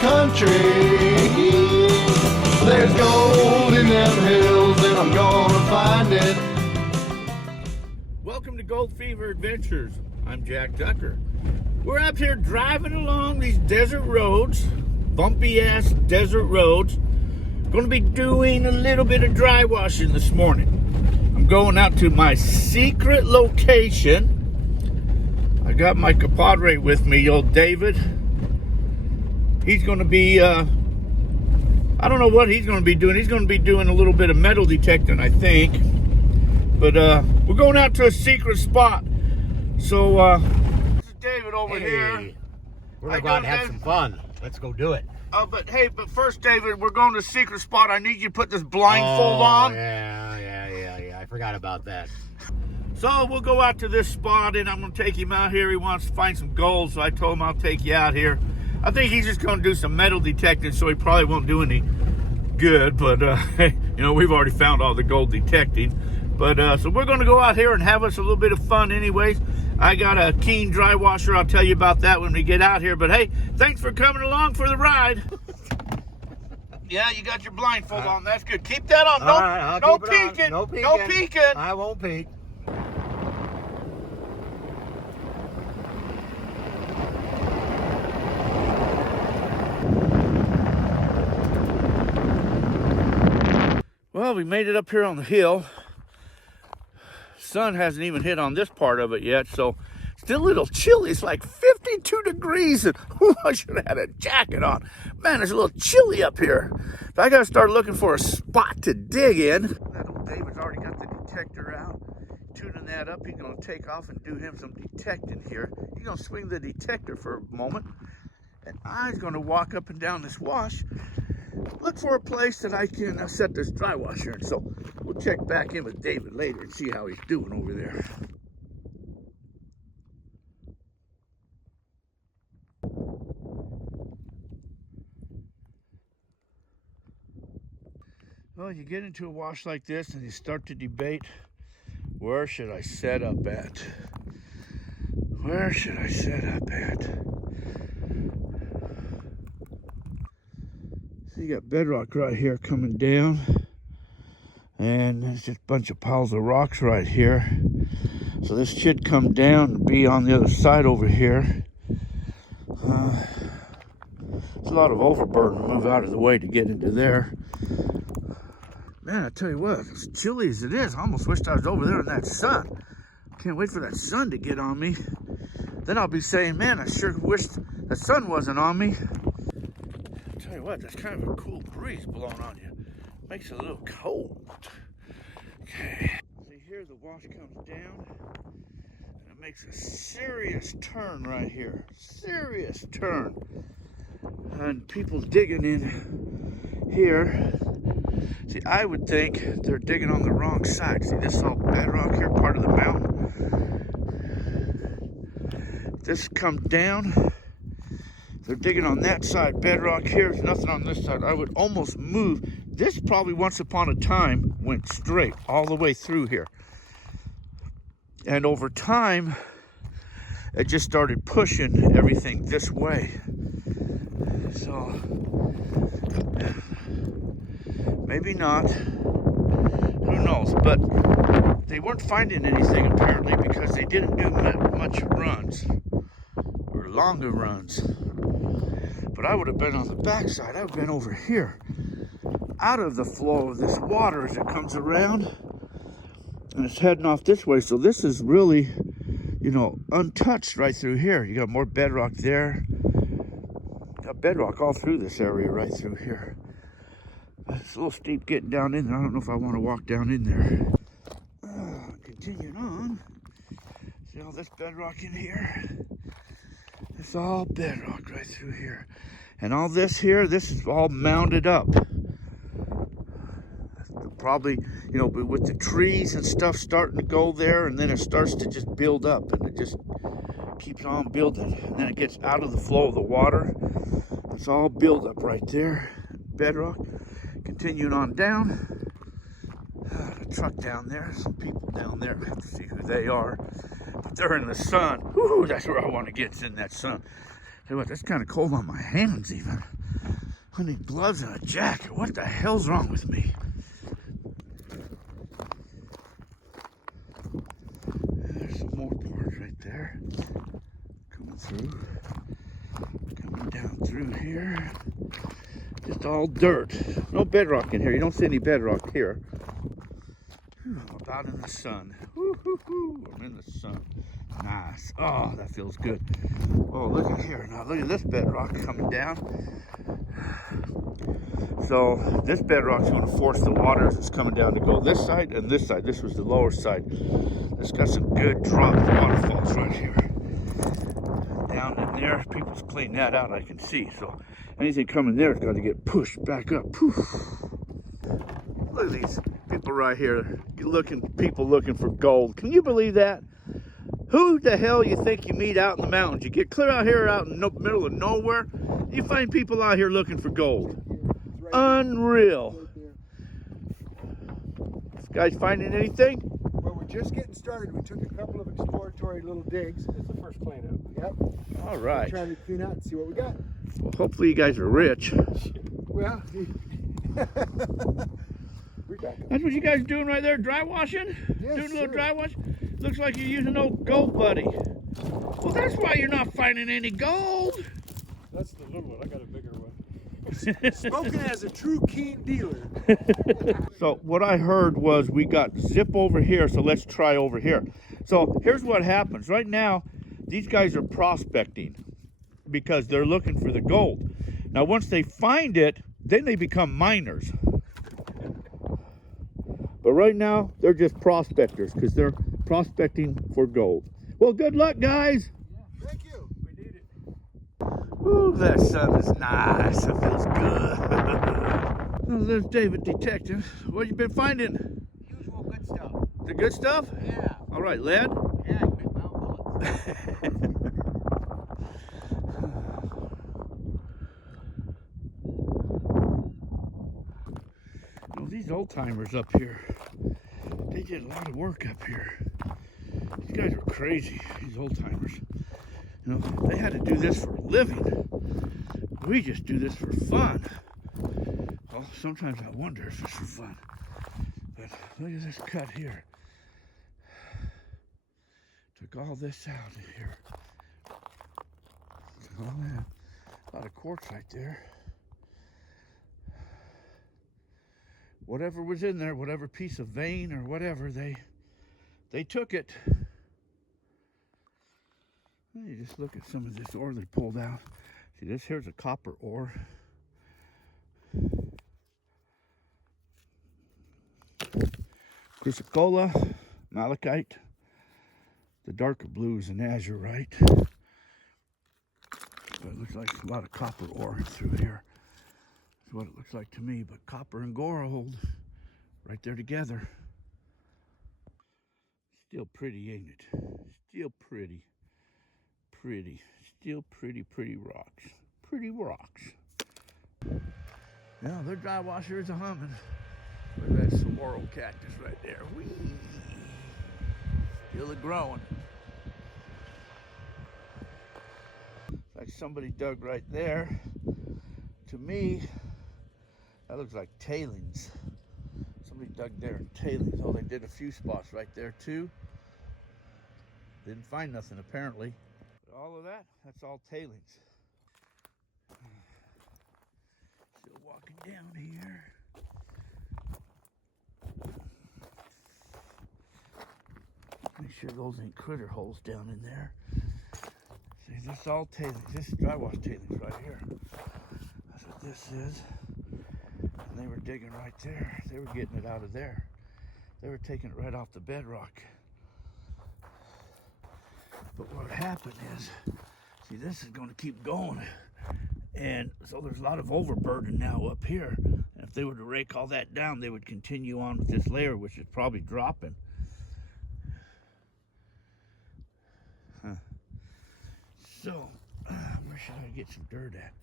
country. There's gold in them hills and I'm gonna find it. Welcome to Gold Fever Adventures. I'm Jack Tucker. We're out here driving along these desert roads, bumpy ass desert roads. Going to be doing a little bit of dry washing this morning. I'm going out to my secret location. I got my compadre with me, old David. He's going to be, I don't know what he's going to be doing. He's going to be doing a little bit of metal detecting, I think. But we're going out to a secret spot. So, this is David over here. We're going to go out and have some fun. Let's go do it. But but first, David, we're going to a secret spot. I need you to put this blindfold on. Yeah. I forgot about that. So we'll go out to this spot, and I'm going to take him out here. He wants to find some gold, so I told him I'll take you out here. I think he's just going to do some metal detecting, so he probably won't do any good. But, we've already found all the gold detecting. But, so we're going to go out here and have us a little bit of fun anyways. I got a Keene dry washer. I'll tell you about that when we get out here. But, hey, thanks for coming along for the ride. Yeah, you got your blindfold on. That's good. Keep that on. No peeking. No peeking. No peeking. I won't peek. Well, we made it up here on the hill. Sun hasn't even hit on this part of it yet, so still a little chilly. It's like 52 degrees, and I should have had a jacket on. Man, it's a little chilly up here. So I got to start looking for a spot to dig in. That old David's already got the detector out. Tuning that up, he's going to take off and do him some detecting here. He's going to swing the detector for a moment, and I'm going to walk up and down this wash, look for a place that I can set this dry washer in. So we'll check back in with David later and see how he's doing over there. Well, you get into a wash like this and you start to debate, where should I set up at? Where should I set up at? So you got bedrock right here coming down, and there's just a bunch of piles of rocks right here. So this should come down and be on the other side over here. It's a lot of overburden to move out of the way to get into there. Man, I tell you what, as chilly as it is, I almost wished I was over there in that sun. Can't wait for that sun to get on me. Then I'll be saying, man, I sure wish the sun wasn't on me. I tell you what, that's kind of a cool breeze blowing on you. Makes it a little cold. Okay. See here, the wash comes down, and it makes a serious turn right here. Serious turn. And people digging in here. See, I would think they're digging on the wrong side. See, this is all bedrock here, part of the mountain. This comes down. They're digging on that side, bedrock here. There's nothing on this side. I would almost move. This probably once upon a time went straight all the way through here. And over time, it just started pushing everything this way. So, maybe not. Who knows? But they weren't finding anything apparently because they didn't do much runs or longer runs. But I would have been on the backside. I would have been over here, out of the flow of this water as it comes around, and it's heading off this way. So this is really, untouched right through here. You got more bedrock there. Got bedrock all through this area right through here. It's a little steep getting down in there. I don't know if I want to walk down in there. Continuing on. See all this bedrock in here? It's all bedrock right through here. And all this here, this is all mounded up. Probably, with the trees and stuff starting to go there, and then it starts to just build up, and it just keeps on building. And then it gets out of the flow of the water. It's all build up right there. Bedrock. Continuing on down. A truck down there. Some people down there. I have to see who they are. But they're in the sun. Woo, that's where I want to get, in that sun. Tell you what, that's kind of cold on my hands even. I need gloves and a jacket. What the hell's wrong with me? There's some more parts right there. Coming through. Coming down through here. Just all dirt. No bedrock in here. You don't see any bedrock here. Whew, I'm out in the sun. Woo-hoo-hoo. I'm in the sun. Nice. Oh, that feels good. Oh, look at here. Now look at this bedrock coming down. So this bedrock's going to force the water as it's coming down to go this side and this side. This was the lower side. It's got some good drop waterfalls right here. Down in there, people's cleaning that out, I can see. So anything coming there has got to get pushed back up. Poof. Look at these people right here. People looking for gold. Can you believe that? Who the hell you think you meet out in the mountains? You get clear out here, out in the middle of nowhere, you find people out here looking for gold. Unreal. This guy's finding anything? Well, we're just getting started. We took a couple of exploratory little digs. It's the first cleanup. Yep. All right. We're trying to clean out and see what we got. Well, hopefully you guys are rich. Well, we got it. That's what you guys are doing right there, dry washing? Yes, Doing a little sir. dry wash? Looks like you're using old gold buddy. Well, that's why you're not finding any gold. That's the little one. I got a bigger one. Spoken as a true Keene dealer. So what I heard was we got zip over here, so let's try over here. So here's what happens. Right now, these guys are prospecting because they're looking for the gold. Now, once they find it, then they become miners. But right now, they're just prospectors because they're prospecting for gold. Well, good luck, guys. Thank you. We need it. Ooh, that sun is nice. It feels good. Well, there's David detecting. What you been finding? Usual good stuff. The good stuff? Yeah. All right, lead? Yeah, you make my own bullets. You know, these old timers up here, they did a lot of work up here. These guys are crazy, these old timers. You know, they had to do this for a living. We just do this for fun. Well, sometimes I wonder if it's for fun. But look at this cut here. Took all this out of here. All that. A lot of quartz right there. Whatever was in there, whatever piece of vein or whatever, they took it. You just look at some of this ore they pulled out. See, this here's a copper ore. Chrysocolla, malachite. The darker blue is an azurite. But it looks like a lot of copper ore through here. That's what it looks like to me. But copper and gold right there together. Still pretty, ain't it? Still pretty. Pretty. Still pretty rocks. Pretty rocks. Yeah, their dry washer is a humming. Look at that saguaro cactus right there. Whee! Still growing. Like somebody dug right there. To me, that looks like tailings. Somebody dug there in tailings. Oh, they did a few spots right there too. Didn't find nothing apparently. All of that, that's all tailings. Still walking down here. Make sure those ain't critter holes down in there. See, this is all tailings. This is dry wash tailings right here. That's what this is. And they were digging right there. They were getting it out of there. They were taking it right off the bedrock. But what happened is, see, this is going to keep going. And so there's a lot of overburden now up here. And if they were to rake all that down, they would continue on with this layer, which is probably dropping. Huh. So, where should I get some dirt at?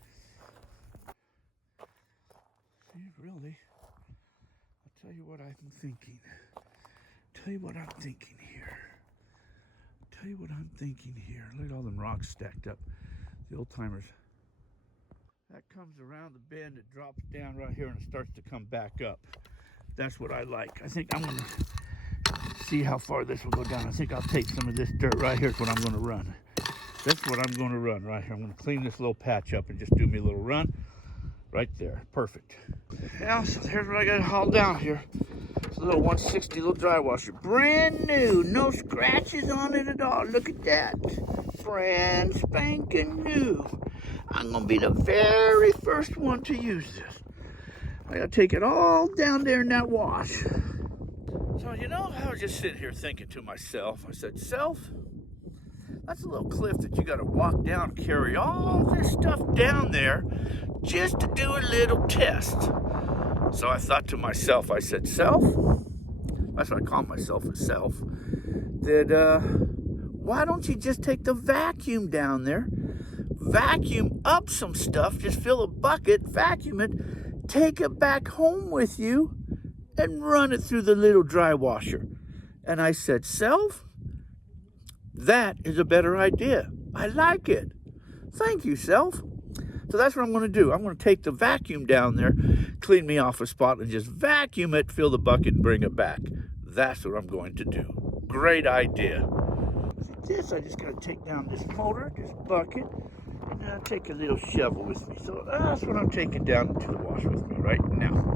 See, really, I'll tell you what I'm thinking. Tell you what I'm thinking here. Tell you what I'm thinking here. Look at all them rocks stacked up. The old timers. That comes around the bend, it drops down right here and it starts to come back up. That's what I like. I think I'm gonna see how far this will go down. I think I'll take some of this dirt right here. Is what I'm gonna run. That's what I'm gonna run right here. I'm gonna clean this little patch up and just do me a little run right there. Perfect. Yeah, so here's what I got hauled down here. It's a little 160 little dry washer. Brand new, no scratches on it at all. Look at that. Brand spanking new. I'm gonna be the very first one to use this. I gotta take it all down there in that wash. So, you know, I was just sitting here thinking to myself, I said, self, that's a little cliff that you gotta walk down and carry all this stuff down there just to do a little test. So I thought to myself, I said, self, that's what I call myself, a self, that why don't you just take the vacuum down there, vacuum up some stuff, just fill a bucket, vacuum it, take it back home with you, and run it through the little dry washer. And I said, self, that is a better idea. I like it. Thank you, self. So that's what I'm going to do. I'm going to take the vacuum down there, clean me off a spot, and just vacuum it, fill the bucket, and bring it back. That's what I'm going to do. Great idea. This, I just got to take down this motor, this bucket, and then I'll take a little shovel with me. So that's what I'm taking down to the wash with me right now.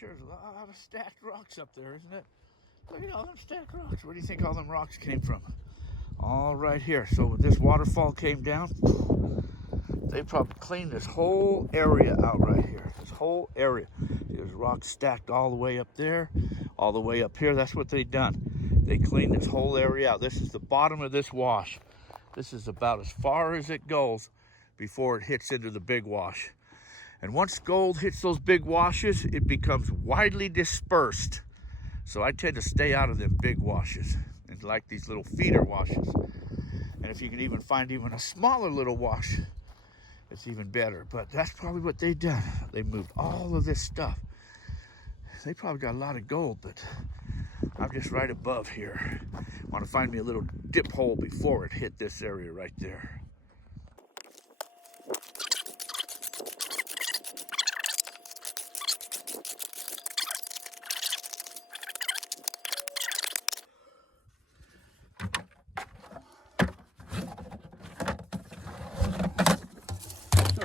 Sure is a lot of stacked rocks up there, isn't it? Look at all them stacked rocks. Where do you think all them rocks came from? All right here. So when this waterfall came down, they probably cleaned this whole area out right here. This whole area. There's rocks stacked all the way up there, all the way up here. That's what they done. They cleaned this whole area out. This is the bottom of this wash. This is about as far as it goes before it hits into the big wash. And once gold hits those big washes, it becomes widely dispersed. So I tend to stay out of them big washes and like these little feeder washes. And if you can even find even a smaller little wash, it's even better. But that's probably what they done. They moved all of this stuff. They probably got a lot of gold, but I'm just right above here. I want to find me a little dip hole before it hit this area right there.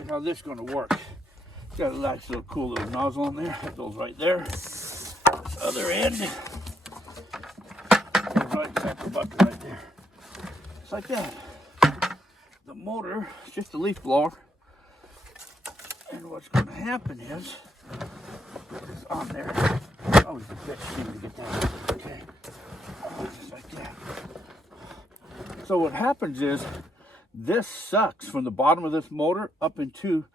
How this is going to work. It's got a nice little cool little nozzle in there. That goes right there. This other end goes right inside the bucket right there. Just like that. The motor is just a leaf blower. And what's going to happen is, put this on there. Always the best thing to get that. Okay. Just like that. So what happens is, this sucks from the bottom of this motor up into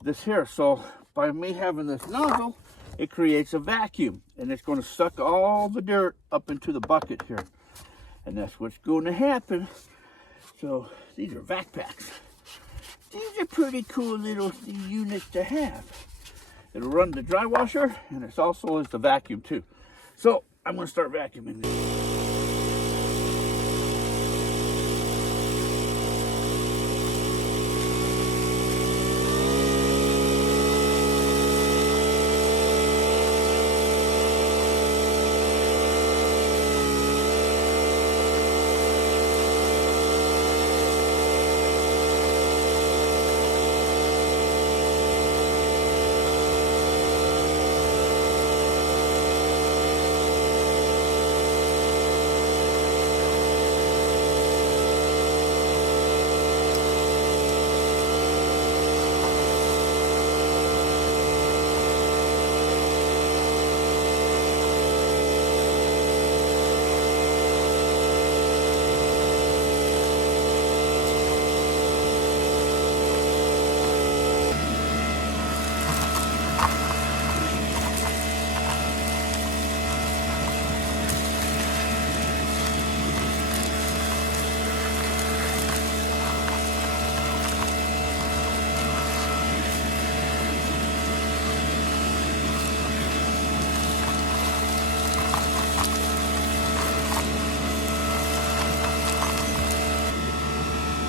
this here. So by me having this nozzle, it creates a vacuum, and it's going to suck all the dirt up into the bucket here. And that's what's going to happen. So these are Vac Paks. These are pretty cool little units to have. It'll run the dry washer, and it's also is the vacuum too. So I'm going to start vacuuming this.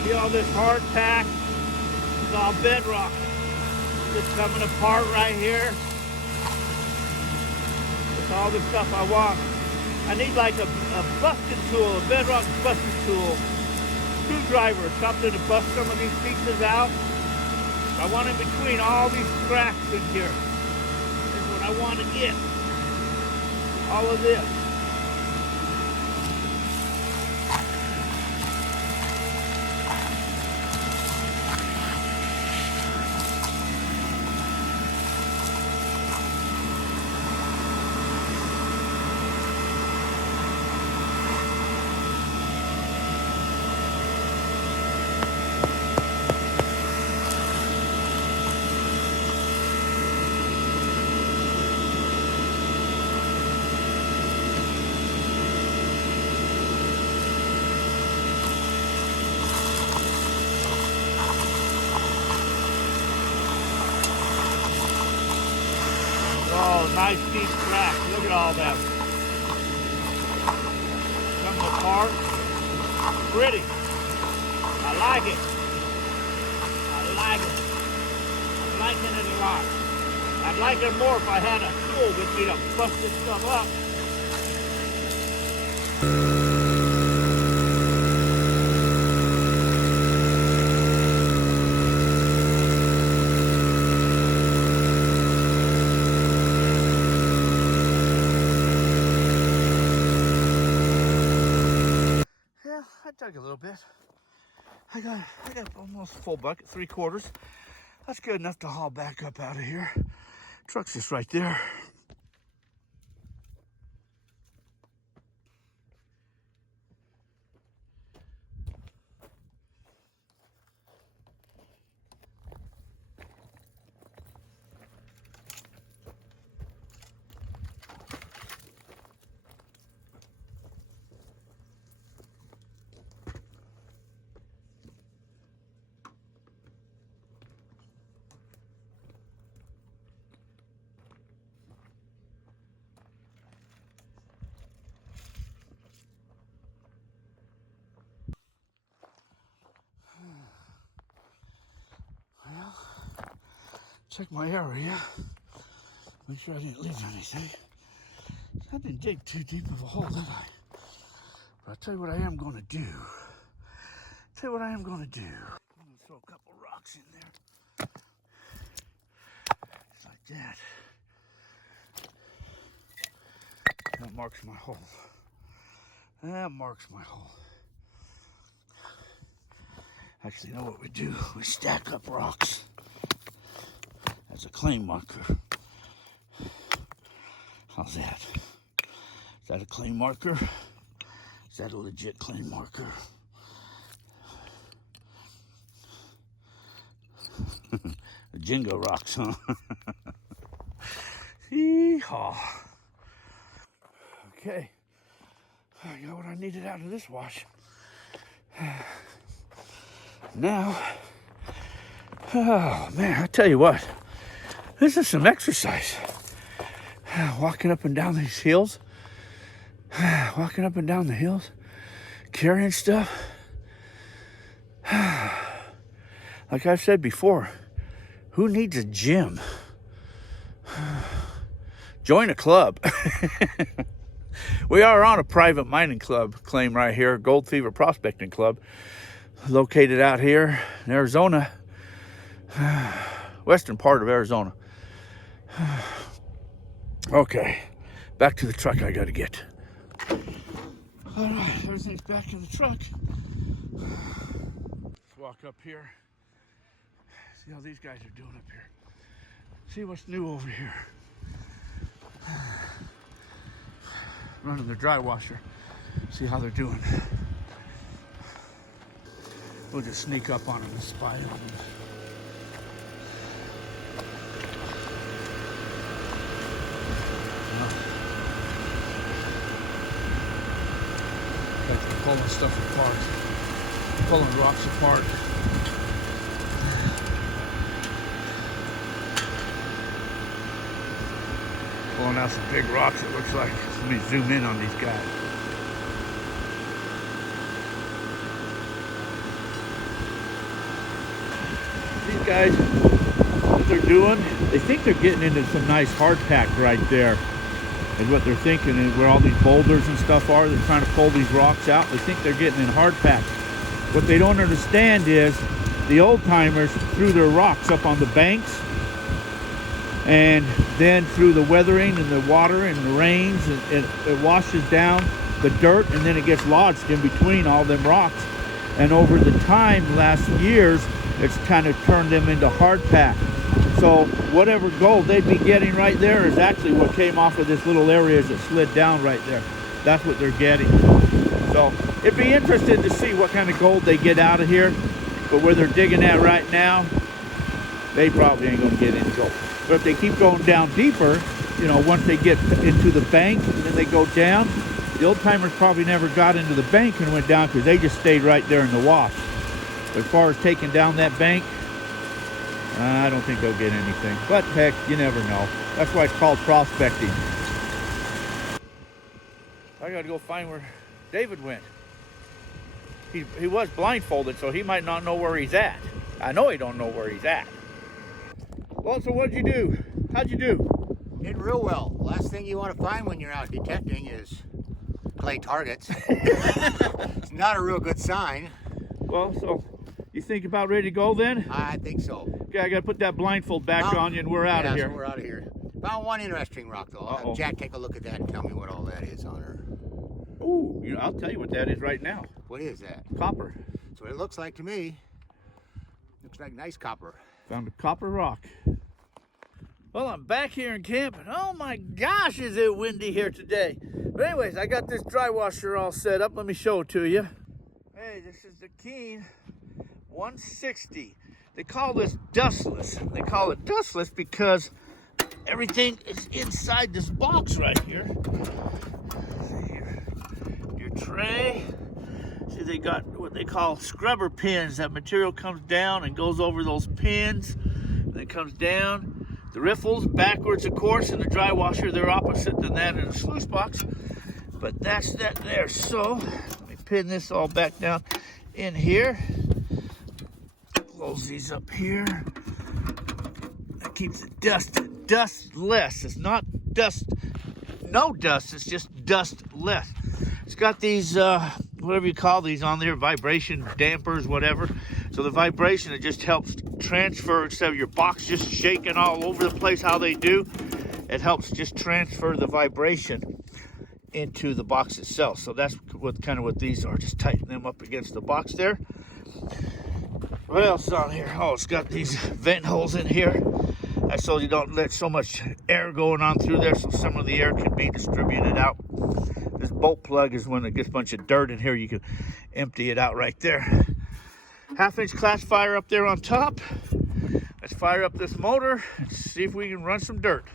See all this hard pack? It's all bedrock. Just coming apart right here. It's all the stuff I want. I need like a busted tool, a bedrock busted tool, screwdriver, something to bust some of these pieces out. I want in between all these cracks in here. Is what I want to get. All of this. Oh, nice deep crack. Look at all that. Coming apart. Pretty. I like it. I like it. I'm liking it a lot. I'd like it more if I had a tool with me to bust this stuff up. I dug a little bit. I got almost full bucket, 3/4. That's good enough to haul back up out of here. Truck's just right there. Well, check my area. Make sure I didn't leave anything. I didn't dig too deep of a hole, did I? But I'll tell you what I am going to do. I'm going to throw a couple rocks in there. Just like that. That marks my hole. Actually, you know what we do? We stack up rocks as a claim marker. How's that? Is that a claim marker? Is that a legit claim marker? Jingo rocks, huh? Yeehaw. Okay. I got what I needed out of this wash. Now, oh man, I tell you what, this is some exercise. Walking up and down these hills, carrying stuff. Like I've said before, who needs a gym? Join a club. We are on a private mining club claim right here, Gold Fever Prospecting Club, located out here in Arizona, western part of Arizona. Okay, back to the truck I gotta get. All right, everything's back in the truck. Let's walk up here. See how these guys are doing up here. See what's new over here. Running the drywasher. See how they're doing. We'll just sneak up on them and spy on them. Like they're pulling stuff apart. Pulling rocks apart. Pulling out some big rocks, it looks like. Let me zoom in on these guys. these guys, what they're doing, they think they're getting into some nice hard pack right there. Is what they're thinking, and where all these boulders and stuff are. They're trying to pull these rocks out. They think they're getting in hard pack. What they don't understand is the old timers threw their rocks up on the banks, and then through the weathering and the water and the rains, it washes down the dirt, and then it gets lodged in between all them rocks. And over the time, last years, it's kind of turned them into hard pack. So whatever gold they'd be getting right there is actually what came off of this little area as it slid down right there. That's what they're getting. So it'd be interesting to see what kind of gold they get out of here. But where they're digging at right now, they probably ain't gonna get any gold. But if they keep going down deeper, you know, once they get into the bank and then they go down, the old timers probably never got into the bank and went down because they just stayed right there in the wash. As far as taking down that bank, I don't think they'll get anything, but heck, you never know. That's why it's called prospecting. I gotta go find where David went. He was blindfolded, so he might not know where he's at. I know he don't know where he's at. Well, so what'd you do? How'd you do? Did real well. Last thing you want to find when you're out detecting is clay targets. It's not a real good sign. Well, so you think about ready to go then? I think so. Okay, I gotta put that blindfold back on you and we're out of here. So we're out of here. Found one interesting rock though. I'll have Jack take a look at that and tell me what all that is on her. Ooh, you know, I'll tell you what that is right now. What is that? Copper. That's what it looks like to me. Looks like nice copper. Found a copper rock. Well, I'm back here in camp, and oh my gosh, is it windy here today. But anyways, I got this dry washer all set up. Let me show it to you. Hey, this is the Keene 160. They call this dustless. They call it dustless because everything is inside this box right here. See here, your tray. See, they got what they call scrubber pins. That material comes down and goes over those pins, and it comes down. The riffles backwards, of course, and the dry washer, they're opposite than that in a sluice box. But that's that there. So let me pin this all back down in here. Close these up here. That keeps it dustless. It's not dust, no dust, it's just dustless. It's got these, whatever you call these on there, vibration dampers, whatever. So the vibration, it just helps transfer, instead of your box just shaking all over the place how they do, it helps just transfer the vibration into the box itself. So that's what kind of what these are. Just tighten them up against the box there. What else is on here? Oh, it's got these vent holes in here. That's so you don't let so much air going on through there, so some of the air can be distributed out. This bolt plug is when it gets a bunch of dirt in here, you can empty it out right there. 1/2-inch classifier up there on top. Let's fire up this motor and see if we can run some dirt.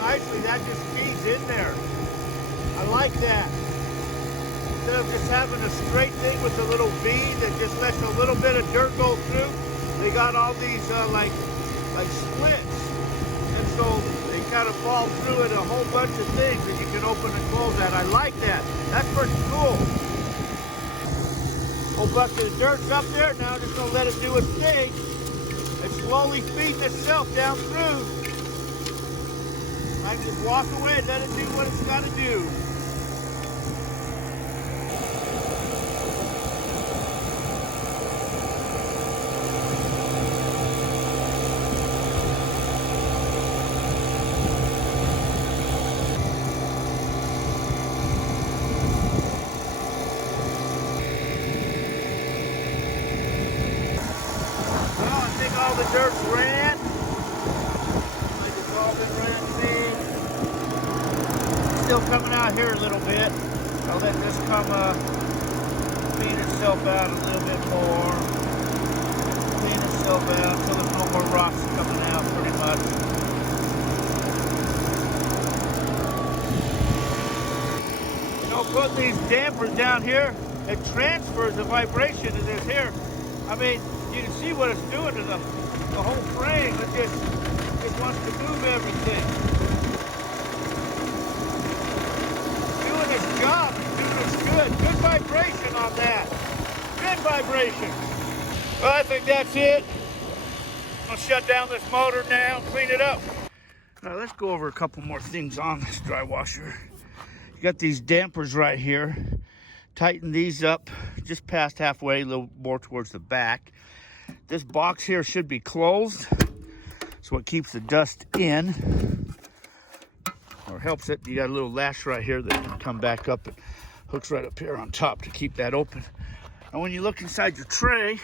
Nicely, that just feeds in there. I like that. Instead of just having a straight thing with a little bead that just lets a little bit of dirt go through, they got all these like splits, and so they kind of fall through it a whole bunch of things that you can open and close that. I like that. That's pretty cool. Whole bucket of dirt's up there. Now I'm just gonna let it do its thing. It's slowly feeding itself down through. I can just walk away and let it do what it's got to do. Well, I think all the dirt's ran. I just all been ran clean. Still coming out here a little bit. I'll let this come clean itself out a little bit more. Clean itself out until there's no more rocks coming out pretty much. You know, putting these dampers down here, it transfers the vibration to this here. I mean, you can see what it's doing to the whole frame. It wants to move everything. Doing its job, doing its good. Good vibration on that. Good vibration. Well, I think that's it. I'll shut down this motor now, clean it up. Now let's go over a couple more things on this dry washer. You got these dampers right here. Tighten these up just past halfway, a little more towards the back. This box here should be closed, so it keeps the dust in, or helps it. You got a little lash right here that can come back up and hooks right up here on top to keep that open. And when you look inside your tray,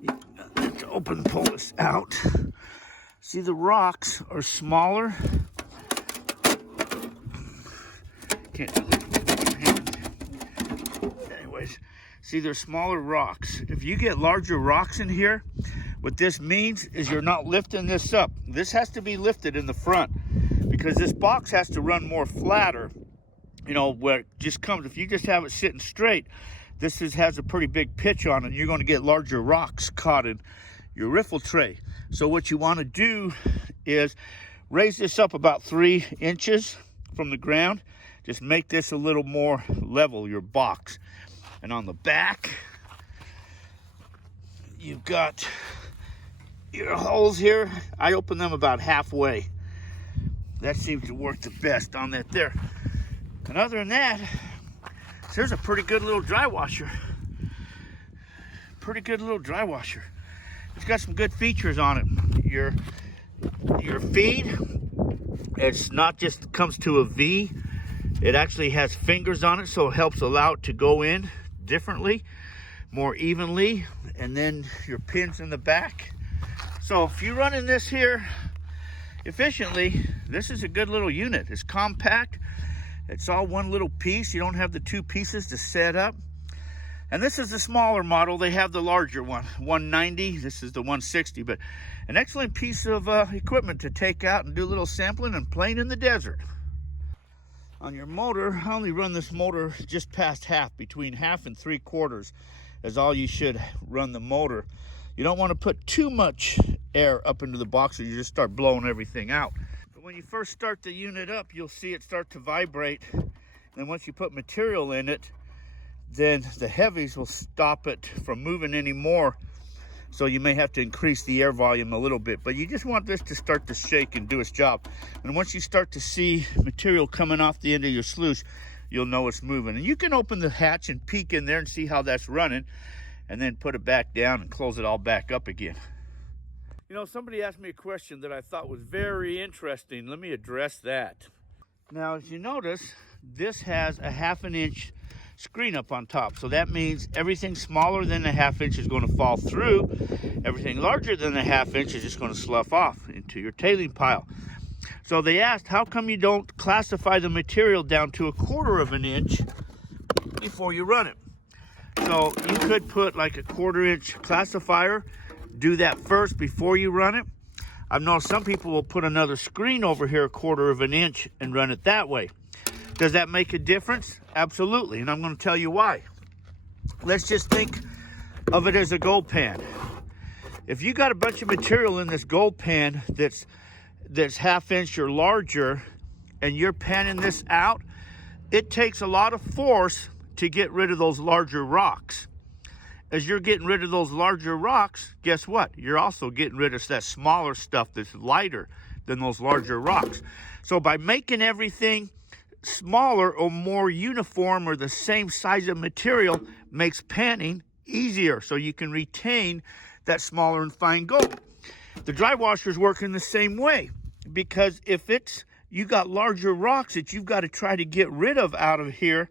you have to open and pull this out. See, the rocks are smaller. Can't do this with your hand. Anyways, see, they're smaller rocks. If you get larger rocks in here, what this means is you're not lifting this up. This has to be lifted in the front because this box has to run more flatter. You know, where it just comes, if you just have it sitting straight, this has a pretty big pitch on it, and you're going to get larger rocks caught in your riffle tray. So what you want to do is raise this up about 3 inches from the ground. Just make this a little more level, your box. And on the back, you've got your holes here. I open them about halfway. That seems to work the best on that there. And other than that, there's a pretty good little dry washer. Pretty good little dry washer. It's got some good features on it. Your feed, it's not just comes to a V. It actually has fingers on it, so it helps allow it to go in differently, more evenly. And then your pins in the back. So if you're running this here efficiently, this is a good little unit. It's compact. It's all one little piece. You don't have the 2 pieces to set up. And this is the smaller model. They have the larger one, 190. This is the 160, but an excellent piece of equipment to take out and do a little sampling and playing in the desert. On your motor, I only run this motor just past half, between half and 3/4 is all you should run the motor. You don't want to put too much air up into the box or you just start blowing everything out. But when you first start the unit up, you'll see it start to vibrate. And once you put material in it, then the heavies will stop it from moving anymore. So you may have to increase the air volume a little bit, but you just want this to start to shake and do its job. And once you start to see material coming off the end of your sluice, you'll know it's moving. And you can open the hatch and peek in there and see how that's running, and then put it back down and close it all back up again. You know, somebody asked me a question that I thought was very interesting. Let me address that. Now, as you notice, this has a 1/2 inch screen up on top. So that means everything smaller than a 1/2 inch is going to fall through. Everything larger than a 1/2 inch is just going to slough off into your tailing pile. So they asked, how come you don't classify the material down to 1/4 inch before you run it? So you could put like a 1/4 inch classifier, do that first before you run it. I've known some people will put another screen over here 1/4 inch and run it that way. Does that make a difference? Absolutely, and I'm going to tell you why. Let's just think of it as a gold pan. If you got a bunch of material in this gold pan that's 1/2 inch or larger, and you're panning this out, it takes a lot of force to get rid of those larger rocks. As you're getting rid of those larger rocks, guess what? You're also getting rid of that smaller stuff that's lighter than those larger rocks. So by making everything smaller or more uniform or the same size of material makes panning easier, so you can retain that smaller and fine gold. The dry washers work in the same way, because if you got larger rocks that you've got to try to get rid of out of here,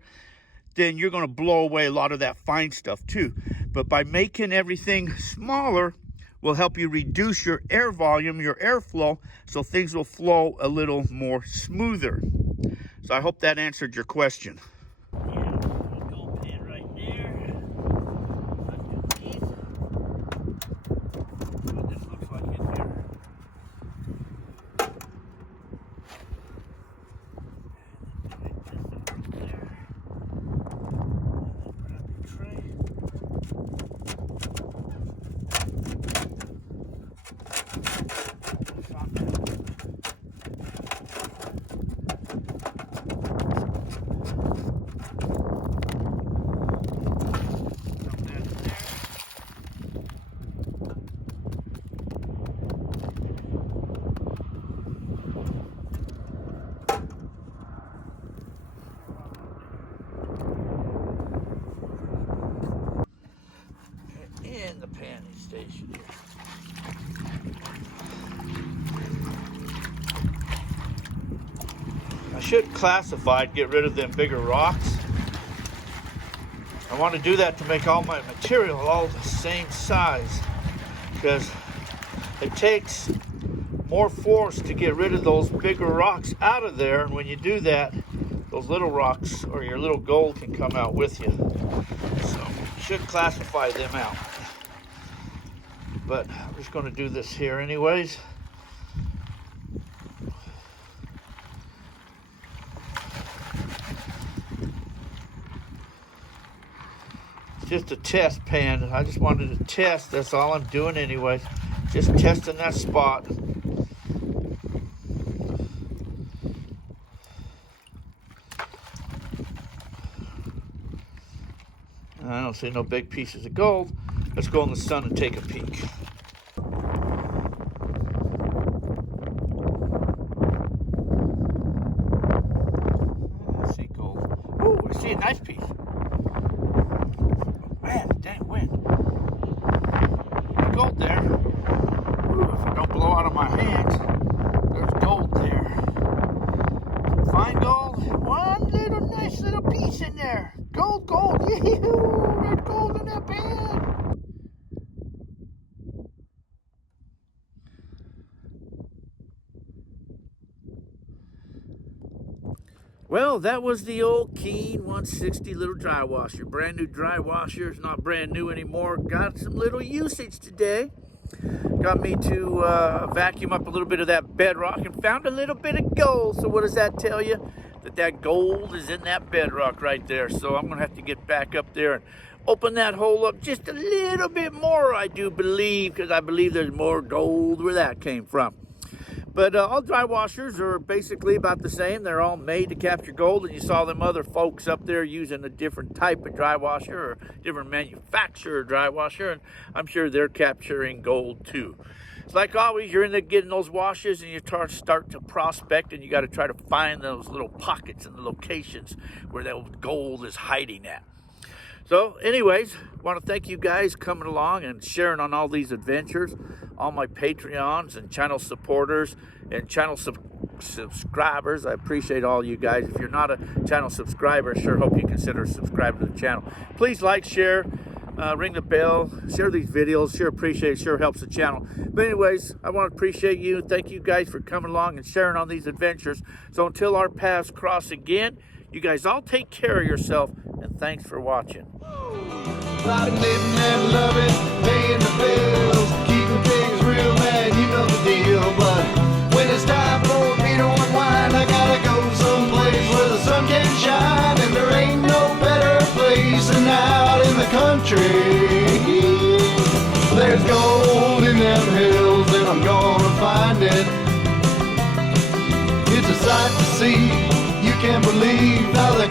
then you're going to blow away a lot of that fine stuff too. But by making everything smaller will help you reduce your air volume, your airflow, so things will flow a little more smoother. So I hope that answered your question. Yeah, gold pan right there. What this looks like in here. In the panning station here. I should classify it, get rid of them bigger rocks. I want to do that to make all my material all the same size, because it takes more force to get rid of those bigger rocks out of there, and when you do that, those little rocks or your little gold can come out with you. So you should classify them out. But I'm just going to do this here anyways. It's just a test pan. I just wanted to test. That's all I'm doing anyways. Just testing that spot. I don't see no big pieces of gold. Let's go in the sun and take a peek. I see gold. Ooh, I see a nice piece. Man, dang wind. Gold there. Ooh, if it don't blow out of my hands, there's gold there. Fine gold. One little nice little piece in there. Gold, gold. Yee-hoo! There's gold in that pan. Well, that was the old Keene 160 little dry washer. Brand new dry washer. It's not brand new anymore. Got some little usage today. Got me to vacuum up a little bit of that bedrock and found a little bit of gold. So what does that tell you? That gold is in that bedrock right there. So I'm going to have to get back up there and open that hole up just a little bit more, I do believe, because I believe there's more gold where that came from. But all dry washers are basically about the same. They're all made to capture gold, and you saw them other folks up there using a different type of dry washer or different manufacturer dry washer, and I'm sure they're capturing gold too. It's like always, you're in there getting those washes and you start to prospect, and you got to try to find those little pockets and the locations where that gold is hiding at. So anyways, I want to thank you guys coming along and sharing on all these adventures, all my Patreons and channel supporters and channel subscribers. I appreciate all you guys. If you're not a channel subscriber, I sure hope you consider subscribing to the channel. Please like, share, ring the bell, share these videos. Sure appreciate it. Sure helps the channel. But anyways, I want to appreciate you. Thank you guys for coming along and sharing on these adventures. So until our paths cross again, you guys all take care of yourself, and thanks for watching. I've been living and loving, paying the bills, keeping things real, man, you know the deal. But when it's time for me to unwind, I gotta go someplace where the sun can shine, and there ain't no better place than out in the country. There's gold in them hills, and I'm gonna find it. It's a sight to see, you can't believe how the